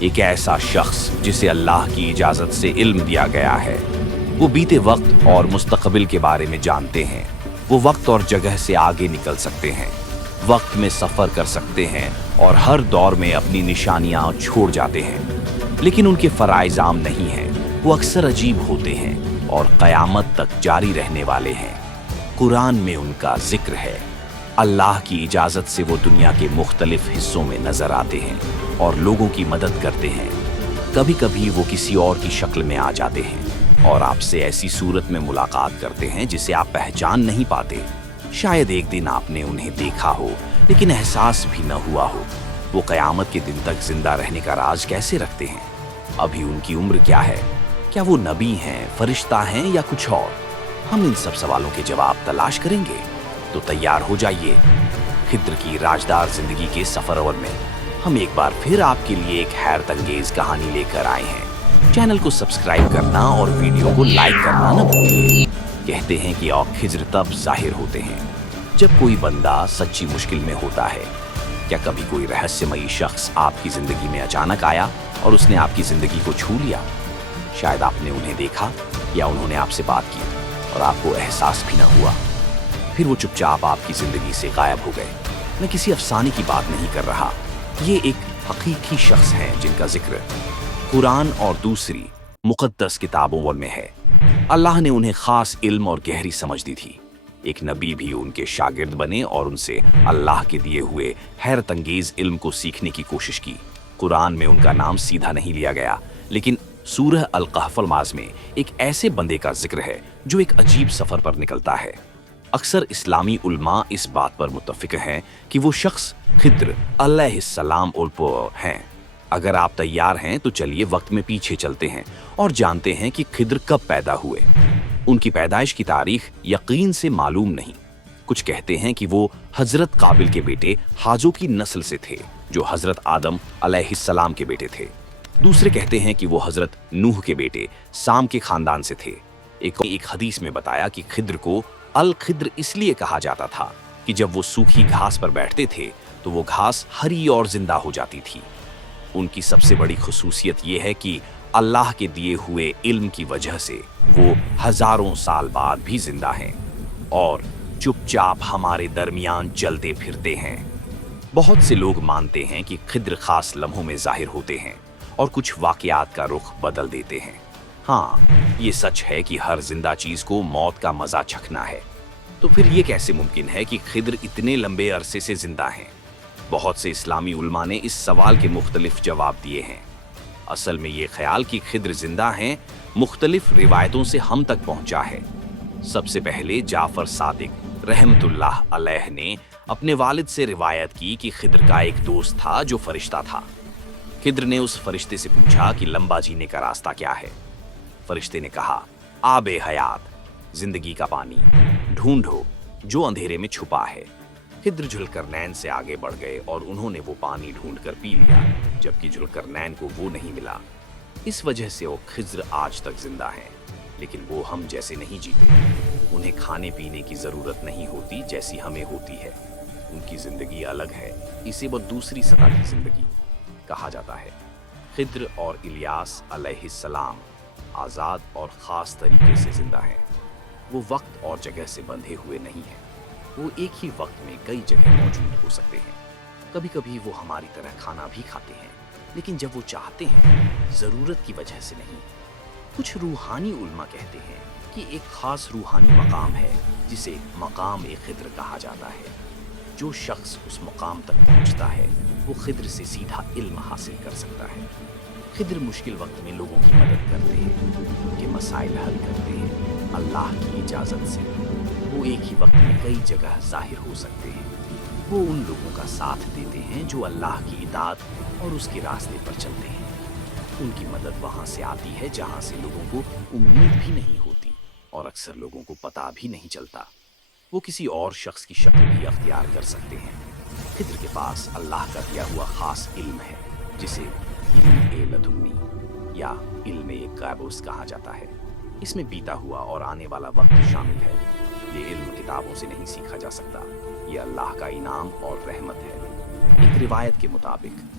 ایک ایسا شخص جسے اللہ کی اجازت سے علم دیا گیا ہے، وہ بیتے وقت اور مستقبل کے بارے میں جانتے ہیں۔ وہ وقت اور جگہ سے آگے نکل سکتے ہیں، وقت میں سفر کر سکتے ہیں اور ہر دور میں اپنی نشانیاں چھوڑ جاتے ہیں، لیکن ان کے فرائض عام نہیں ہیں۔ وہ اکثر عجیب ہوتے ہیں اور قیامت تک جاری رہنے والے ہیں۔ قرآن میں ان کا ذکر ہے۔ اللہ کی اجازت سے وہ دنیا کے مختلف حصوں میں نظر آتے ہیں اور لوگوں کی مدد کرتے ہیں۔ کبھی کبھی وہ کسی اور کی شکل میں آ جاتے ہیں اور آپ سے ایسی صورت میں ملاقات کرتے ہیں جسے آپ پہچان نہیں پاتے۔ شاید ایک دن آپ نے انہیں دیکھا ہو لیکن احساس بھی نہ ہوا ہو۔ وہ قیامت کے دن تک زندہ رہنے کا راز کیسے رکھتے ہیں؟ ابھی ان کی عمر کیا ہے؟ کیا وہ نبی ہیں، فرشتہ ہیں یا کچھ اور؟ ہم ان سب سوالوں کے جواب تلاش کریں گے، تو تیار ہو جائیے۔ خضر کی راجدار زندگی کے سفر اول میں ہم ایک بار پھر آپ کے لیے ایک حیرت انگیز کہانی لے کر آئے ہیں۔ چینل کو سبسکرائب کرنا اور ویڈیو کو لائک کرنا نہ بھولیے۔ کہتے ہیں کہ خضر تب ظاہر ہوتے ہیں جب کوئی بندہ سچی مشکل میں ہوتا ہے۔ کیا کبھی کوئی رہسیمئی شخص آپ کی زندگی میں اچانک آیا اور اس نے آپ کی زندگی کو چھو لیا؟ شاید آپ نے انہیں دیکھا یا انہوں نے آپ سے بات کی اور آپ کو احساس بھی نہ ہوا، پھر وہ چپ چاپ آپ کی زندگی سے غائب ہو گئے۔ میں کسی افسانے کی بات نہیں کر رہا، یہ ایک حقیقی شخص ہیں جن کا ذکر قرآن اور دوسری مقدس کتابوں میں ہے۔ اللہ نے انہیں خاص علم اور گہری سمجھ دی تھی۔ ایک نبی بھی ان کے شاگرد بنے اور ان سے اللہ کے دیے ہوئے حیرت انگیز علم کو سیکھنے کی کوشش کی۔ قرآن میں ان کا نام سیدھا نہیں لیا گیا، لیکن سورہ الکہف الماز میں ایک ایسے بندے کا ذکر ہے جو ایک عجیب سفر پر نکلتا ہے۔ اکثر اسلامی علماء اس بات پر متفق ہیں کہ وہ شخص خضر علیہ السلام ہیں۔ اگر آپ تیار ہیں تو چلیے وقت میں پیچھے چلتے ہیں اور جانتے ہیں کہ خضر کب پیدا ہوئے۔ ان کی پیدائش کی تاریخ یقین سے معلوم نہیں۔ کچھ کہتے ہیں کہ وہ حضرت قابل کے بیٹے حاجو کی نسل سے تھے جو حضرت آدم علیہ السلام کے بیٹے تھے۔ دوسرے کہتے ہیں کہ وہ حضرت نوح کے بیٹے سام کے خاندان سے تھے۔ ایک حدیث میں بتایا کہ خضر کو الخضر اس لیے کہا جاتا تھا کہ جب وہ سوکھی گھاس پر بیٹھتے تھے تو وہ گھاس ہری اور زندہ ہو جاتی تھی۔ ان کی سب سے بڑی خصوصیت یہ ہے کہ اللہ کے دیے ہوئے علم کی وجہ سے وہ ہزاروں سال بعد بھی زندہ ہیں اور چپ چاپ ہمارے درمیان چلتے پھرتے ہیں۔ بہت سے لوگ مانتے ہیں کہ خضر خاص لمحوں میں ظاہر ہوتے ہیں اور کچھ واقعات کا رخ بدل دیتے ہیں۔ ہاں، یہ سچ ہے کہ ہر زندہ چیز کو موت کا مزہ چکھنا ہے۔ تو پھر یہ کیسے ممکن ہے کہ خضر اتنے لمبے عرصے سے زندہ ہیں؟ بہت سے اسلامی علماء نے اس سوال کے مختلف جواب دیے ہیں۔ اصل میں یہ خیال کہ خضر زندہ ہیں مختلف روایتوں سے ہم تک پہنچا ہے۔ سب سے پہلے جعفر صادق رحمت اللہ علیہ نے اپنے والد سے روایت کی کہ خضر کا ایک دوست تھا جو فرشتہ تھا۔ خضر نے اس فرشتے سے پوچھا کہ لمبا جینے کا راستہ کیا ہے؟ فرشتے نے کہا، آب حیات، زندگی کا پانی ڈھونڈو جو اندھیرے میں چھپا ہے۔ خضر ذوالقرنین سے آگے بڑھ گئے اور انہوں نے وہ پانی ڈھونڈ کر پی لیا، جبکہ ذوالقرنین کو وہ نہیں ملا۔ اس وجہ سے وہ خضر آج تک زندہ ہیں، لیکن وہ ہم جیسے نہیں جیتے۔ انہیں کھانے پینے کی ضرورت نہیں ہوتی جیسی ہمیں ہوتی ہے۔ ان کی زندگی الگ ہے، اسے وہ دوسری سطح کی زندگی کہا جاتا ہے۔ خضر اور الیاس علیہ السلام آزاد اور خاص طریقے سے زندہ ہیں۔ وہ وقت اور جگہ سے بندھے ہوئے نہیں ہیں۔ وہ ایک ہی وقت میں کئی جگہ موجود ہو سکتے ہیں۔ کبھی کبھی وہ ہماری طرح کھانا بھی کھاتے ہیں، لیکن جب وہ چاہتے ہیں، ضرورت کی وجہ سے نہیں۔ کچھ روحانی علماء کہتے ہیں کہ ایک خاص روحانی مقام ہے جسے مقام خضر کہا جاتا ہے۔ جو شخص اس مقام تک پہنچتا ہے وہ خضر سے سیدھا علم حاصل کر سکتا ہے۔ خضر مشکل وقت میں لوگوں کی مدد کرتے ہیں، ان کے مسائل حل کرتے ہیں اللہ کی اجازت سے۔ وہ ایک ہی وقت میں کئی جگہ ظاہر ہو سکتے ہیں۔ وہ ان لوگوں کا ساتھ دیتے ہیں جو اللہ کی اطاعت اور اس کے راستے پر چلتے ہیں۔ ان کی مدد وہاں سے آتی ہے جہاں سے لوگوں کو امید بھی نہیں ہوتی اور اکثر لوگوں کو پتہ بھی نہیں چلتا۔ وہ کسی اور شخص کی شکل بھی اختیار کر سکتے ہیں۔ خضر کے پاس اللہ کا دیا ہوا خاص علم ہے جسے علم لدنی یا علم غیبوس کہا جاتا ہے۔ اس میں بیتا ہوا اور آنے والا وقت شامل ہے۔ یہ علم کتابوں سے نہیں سیکھا جا سکتا، یہ اللہ کا انعام اور رحمت ہے۔ ایک روایت کے مطابق